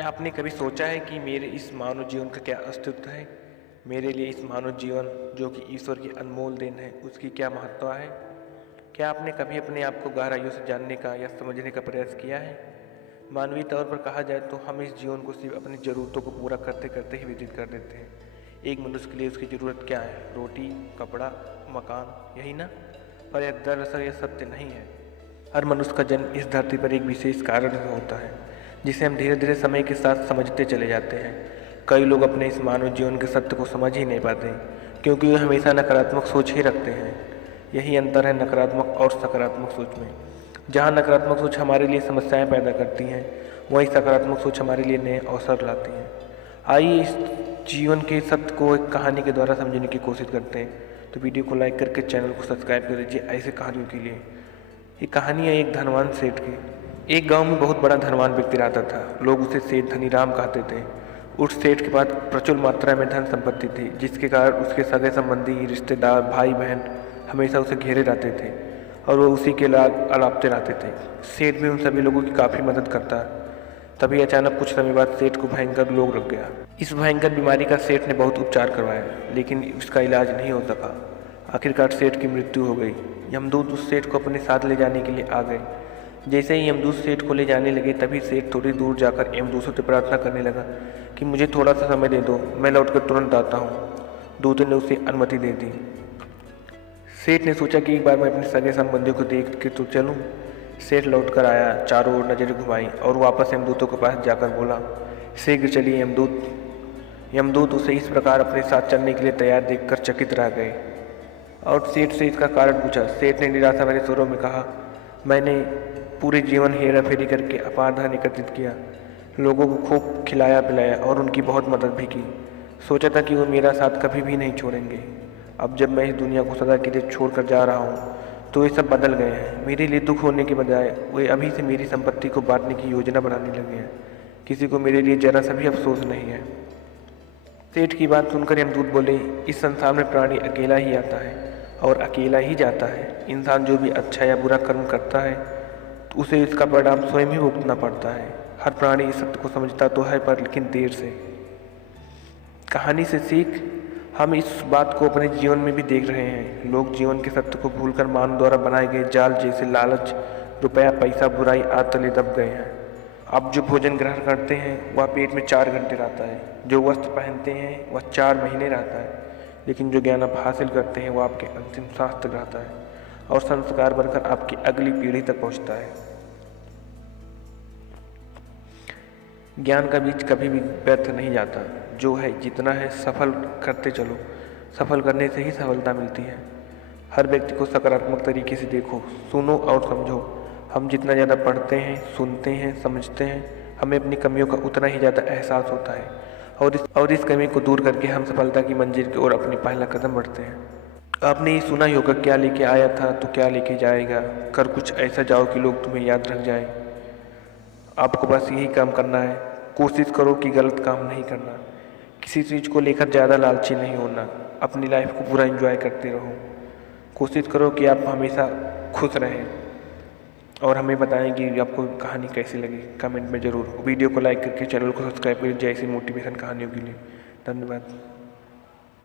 क्या आपने कभी सोचा है कि मेरे इस मानव जीवन का क्या अस्तित्व है? मेरे लिए इस मानव जीवन जो कि ईश्वर की अनमोल देन है, उसकी क्या महत्ता है? क्या आपने कभी अपने आप को गहराइयों से जानने का या समझने का प्रयास किया है? मानवीय तौर पर कहा जाए तो हम इस जीवन को सिर्फ अपनी ज़रूरतों को पूरा करते करते ही व्यतीत कर देते हैं। एक मनुष्य के लिए उसकी ज़रूरत क्या है? रोटी, कपड़ा, मकान, यही ना? पर यह दरअसल यह सत्य नहीं है। हर मनुष्य का जन्म इस धरती पर एक विशेष कारण से होता है, जिसे हम धीरे धीरे समय के साथ समझते चले जाते हैं। कई लोग अपने इस मानव जीवन के सत्य को समझ ही नहीं पाते, क्योंकि वे हमेशा नकारात्मक सोच ही रखते हैं। यही अंतर है नकारात्मक और सकारात्मक सोच में। जहाँ नकारात्मक सोच हमारे लिए समस्याएं पैदा करती हैं, वहीं सकारात्मक सोच हमारे लिए नए अवसर लाती हैं। आइए इस जीवन के सत्य को एक कहानी के द्वारा समझने की कोशिश करते हैं। तो वीडियो को लाइक करके चैनल को सब्सक्राइब कर दीजिए ऐसे कहानियों के लिए। ये कहानी है एक धनवान सेठ की। एक गांव में बहुत बड़ा धनवान व्यक्ति रहता था। लोग उसे सेठ धनीराम कहते थे। उस सेठ के पास प्रचुर मात्रा में धन संपत्ति थी, जिसके कारण उसके सगे संबंधी, रिश्तेदार, भाई बहन हमेशा उसे घेरे रहते थे और वो उसी के लाग अलापते रहते थे। सेठ भी उन सभी लोगों की काफ़ी मदद करता। तभी अचानक कुछ समय बाद सेठ को भयंकर रोग लग गया। इस भयंकर बीमारी का सेठ ने बहुत उपचार करवाया, लेकिन उसका इलाज नहीं हो सका। आखिरकार सेठ की मृत्यु हो गई। यमदूत उस सेठ को अपने साथ ले जाने के लिए आ गए। जैसे ही यमदूत सेठ को ले जाने लगे, तभी सेठ थोड़ी दूर जाकर यमदूत से प्रार्थना करने लगा कि मुझे थोड़ा सा समय दे दो, मैं लौटकर तुरंत आता हूँ। दूत ने उसे अनुमति दे दी। सेठ ने सोचा कि एक बार मैं अपने सगे संबंधियों को देख के तो चलूँ। सेठ लौट कर आया, चारों ओर नजरें घुमाई और वापस यमदूतों के पास जाकर बोला, शीघ्र चलिए यमदूत। यमदूत उसे इस प्रकार अपने साथ चलने के लिए तैयार देखकर चकित रह गए और सेठ से इसका कारण पूछा। सेठ ने निराशा भरे स्वरों में कहा, मैंने पूरे जीवन हेरा फेरी करके अपार धन एकत्रित किया, लोगों को खूब खिलाया पिलाया और उनकी बहुत मदद भी की। सोचा था कि वो मेरा साथ कभी भी नहीं छोड़ेंगे। अब जब मैं इस दुनिया को सदा के लिए छोड़कर जा रहा हूँ, तो ये सब बदल गए हैं। मेरे लिए दुख होने के बजाय वे अभी से मेरी संपत्ति को बांटने की योजना बनाने लगे हैं। किसी को मेरे लिए जरा सा भी अफसोस नहीं है। सेठ की बात सुनकर यमदूत बोले, इस संसार में प्राणी अकेला ही आता है और अकेला ही जाता है। इंसान जो भी अच्छा या बुरा कर्म करता है, तो उसे इसका परिणाम स्वयं ही भुगतना पड़ता है। हर प्राणी इस सत्य को समझता तो है, पर लेकिन देर से। कहानी से सीख, हम इस बात को अपने जीवन में भी देख रहे हैं। लोग जीवन के सत्य को भूलकर मानव द्वारा बनाए गए जाल जैसे लालच, रुपया, पैसा, बुराई आदि तले दब गए हैं। अब जो भोजन ग्रहण करते हैं वह पेट में 4 घंटे रहता है, जो वस्त्र पहनते हैं वह 4 महीने रहता है, लेकिन जो ज्ञान आप हासिल करते हैं वह आपके अंतिम सांस तक रहता है और संस्कार बनकर आपकी अगली पीढ़ी तक पहुंचता है। ज्ञान का बीज कभी भी व्यर्थ नहीं जाता। जो है जितना है सफल करते चलो, सफल करने से ही सफलता मिलती है। हर व्यक्ति को सकारात्मक तरीके से देखो, सुनो और समझो। हम जितना ज़्यादा पढ़ते हैं, सुनते हैं, समझते हैं, हमें अपनी कमियों का उतना ही ज़्यादा एहसास होता है और इस कमी को दूर करके हम सफलता की मंजिल की ओर अपनी पहला कदम बढ़ते हैं। आपने ये सुना ही होगा, क्या लेके आया था तो क्या लेके जाएगा। कर कुछ ऐसा जाओ कि लोग तुम्हें याद रख जाएं। आपको बस यही काम करना है। कोशिश करो कि गलत काम नहीं करना। किसी चीज़ को लेकर ज़्यादा लालची नहीं होना। अपनी लाइफ को पूरा एंजॉय करते रहो। कोशिश करो कि आप हमेशा खुश रहें और हमें बताएं कि आपको कहानी कैसी लगी। कमेंट में ज़रूर। वीडियो को लाइक करके चैनल को सब्सक्राइब करिए ऐसी मोटिवेशन कहानियों के लिए। धन्यवाद।